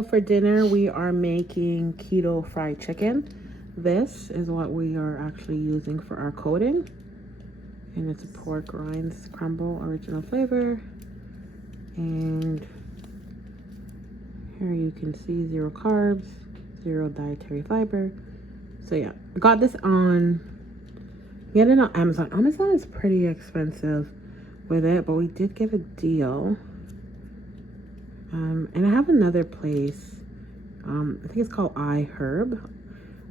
So for dinner, we are making keto fried chicken. This is what we are actually using for our coating. And it's a pork rinds crumble, original flavor. And here you can see 0 carbs, 0 dietary fiber. So yeah, I got this on, get it on Amazon. Amazon is pretty expensive with it, but we did get a deal. And I have another place, I think it's called iHerb,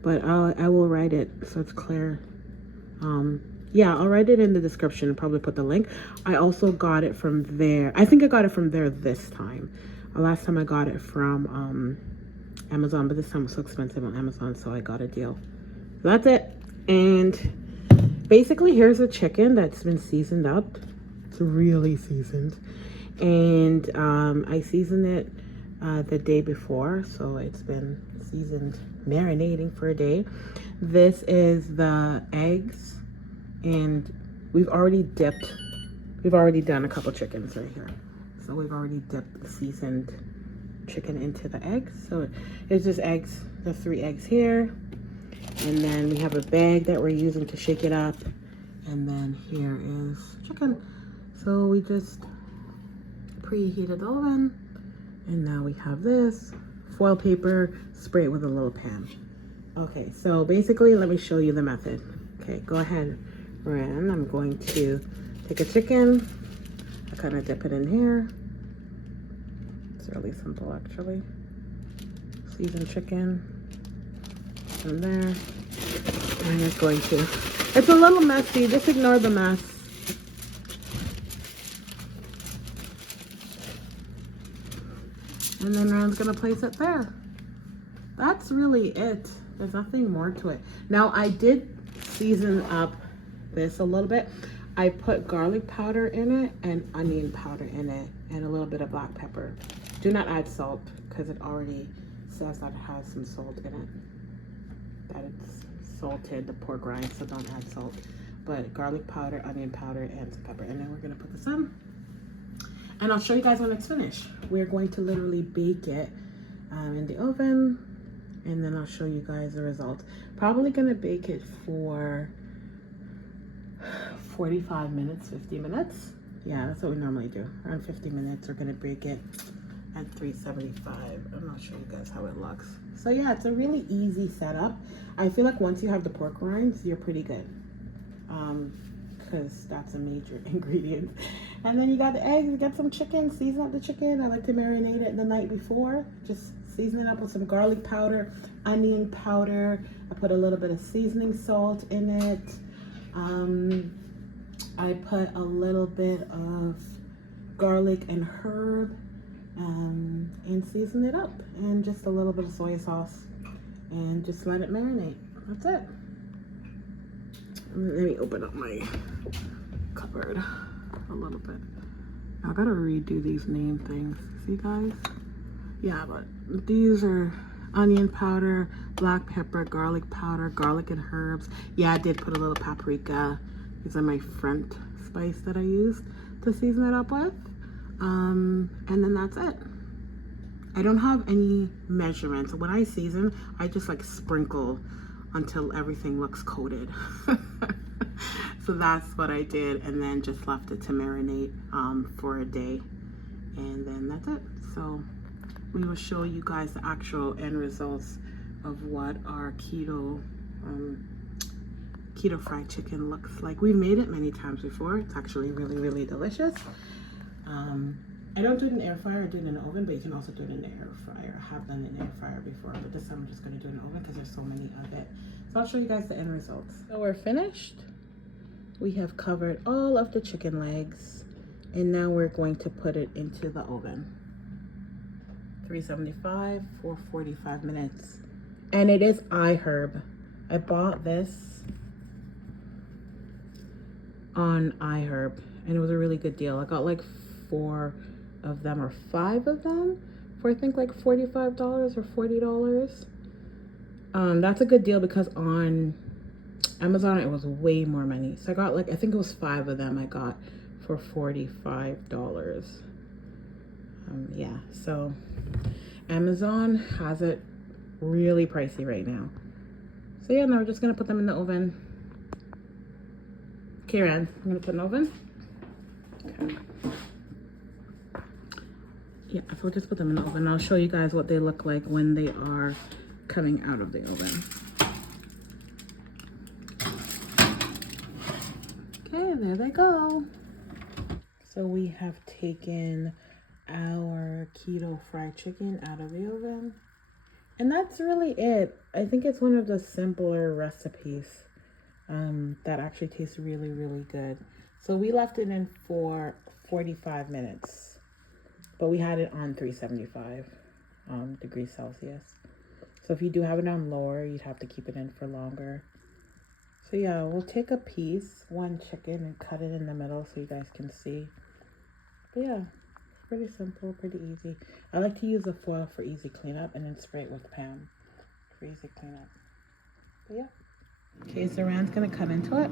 but I will write it so it's clear. Yeah, I'll write it in the description and probably put the link. I also got it from there. I think I got it from there this time. Last time I got it from Amazon, but this time it was so expensive on Amazon, so I got a deal. So that's it. And basically, here's a chicken that's been seasoned up. It's really seasoned. And I seasoned it the day before, so it's been seasoned, marinating for a day. This is the eggs, and we've already done a couple chickens right here. So we've already dipped the seasoned chicken into the eggs. So it's just eggs, the 3 eggs here. And then we have a bag that we're using to shake it up. And then here is chicken. So we just preheated the oven, and now we have this foil paper, spray it with a little pan. Okay, so basically let me show you the method. Okay, go ahead, Ren. I'm going to take a chicken, I kind of dip it in here. It's really simple actually. Seasoned chicken in there. I'm just going to, it's a little messy, just ignore the mess. And then Rand's gonna place it there. That's really it. There's nothing more to it. Now I did season up this a little bit. I put garlic powder in it and onion powder in it and a little bit of black pepper. Do not add salt because it already says that it has some salt in it. That it's salted, the pork rinds, so don't add salt. But garlic powder, onion powder, and some pepper. And then we're gonna put this in. And I'll show you guys when it's finished. We're going to literally bake it in the oven, and then I'll show you guys the result. Probably gonna bake it for 45 minutes, 50 minutes. Yeah, that's what we normally do. Around 50 minutes, we're gonna bake it at 375. I'm not showing you guys how it looks. So yeah, it's a really easy setup. I feel like once you have the pork rinds, you're pretty good. Because that's a major ingredient. And then you got the eggs, you got some chicken, season up the chicken. I like to marinate it the night before. Just season it up with some garlic powder, onion powder. I put a little bit of seasoning salt in it. I put a little bit of garlic and herb and season it up. And just a little bit of soy sauce. And just let it marinate. That's it. Let me open up my cupboard a little bit. I gotta redo these name things. See guys? Yeah, but these are onion powder, black pepper, garlic powder, garlic and herbs. Yeah, I did put a little paprika. These are my front spice that I used to season it up with. And then that's it. I don't have any measurements. When I season, I just like sprinkle until everything looks coated. So that's what I did, and then just left it to marinate for a day, and then that's it. So we will show you guys the actual end results of what our keto fried chicken looks like. We've made it many times before. It's actually really delicious. I don't do it in the air fryer, I do it in the oven, but you can also do it in the air fryer. I have done it in the air fryer before, but this time I'm just gonna do it in the oven because there's so many of it. So I'll show you guys the end results. So we're finished. We have covered all of the chicken legs, and now we're going to put it into the oven. 375 for 45 minutes. And it is iHerb. I bought this on iHerb, and it was a really good deal. I got like 4 of them or 5 of them for I think like $45 or $40. That's a good deal because on Amazon it was way more money. So I got like, I think it was 5 of them I got for $45. Yeah, so Amazon has it really pricey right now. So yeah, now we're just gonna put them in the oven. Okay, Rand, I'm gonna put in the oven. Okay. Yeah, so we'll just put them in the oven. I'll show you guys what they look like when they are coming out of the oven. Okay, there they go. So we have taken our keto fried chicken out of the oven. And that's really it. I think it's one of the simpler recipes that actually tastes really, really good. So we left it in for 45 minutes, but we had it on 375 degrees Celsius. So if you do have it on lower, you'd have to keep it in for longer. So yeah, we'll take a piece, one chicken, and cut it in the middle so you guys can see. But yeah, pretty simple, pretty easy. I like to use a foil for easy cleanup and then spray it with Pam for easy cleanup. But yeah. Okay, so Rand's gonna cut into it.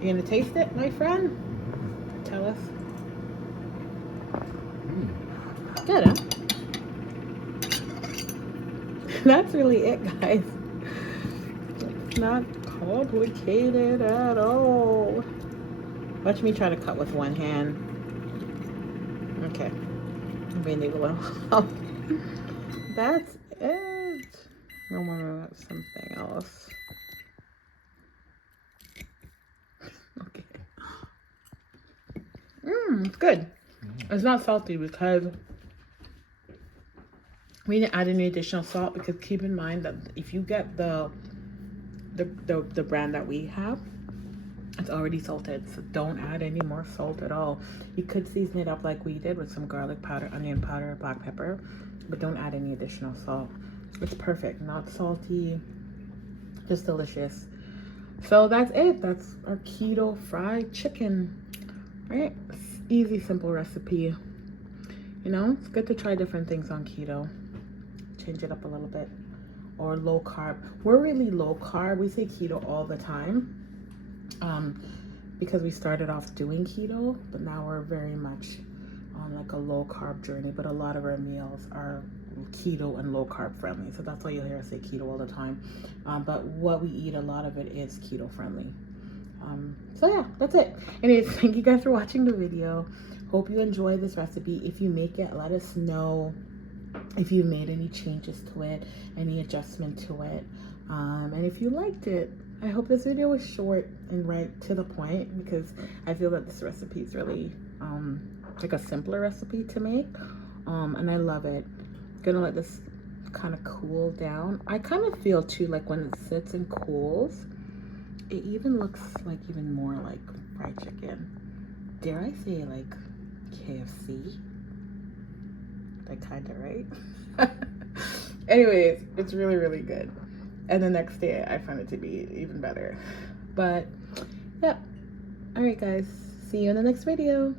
You gonna taste it, my friend? Tell us. Good, huh? That's really it, guys. It's not complicated at all. Watch me try to cut with one hand. Okay. Maybe a little. That's it. I want to something else. Okay. It's good. It's not salty because we didn't add any additional salt, because keep in mind that if you get the brand that we have, it's already salted, so don't add any more salt at all. You could season it up like we did with some garlic powder, onion powder, black pepper, but don't add any additional salt. It's perfect, not salty, just delicious. So that's it. That's our keto fried chicken. Right? Easy, simple recipe. You know, it's good to try different things on keto. Change it up a little bit. Or low carb. We're really low carb. We say keto all the time. Because we started off doing keto, but now we're very much on like a low carb journey. But a lot of our meals are keto and low carb friendly. So that's why you'll hear us say keto all the time. But what we eat, a lot of it is keto friendly. So yeah, that's it. Anyways, thank you guys for watching the video. Hope you enjoy this recipe. If you make it, let us know if you made any changes to it, any adjustment to it. And if you liked it, I hope this video was short and right to the point, because I feel that this recipe is really like a simpler recipe to make. And I love it. Gonna let this kind of cool down. I kind of feel too like when it sits and cools, it even looks like even more like fried chicken. Dare I say like KFC? Like kind of, right? Anyways, it's really, really good. And the next day I find it to be even better. But yeah. All right, guys. See you in the next video.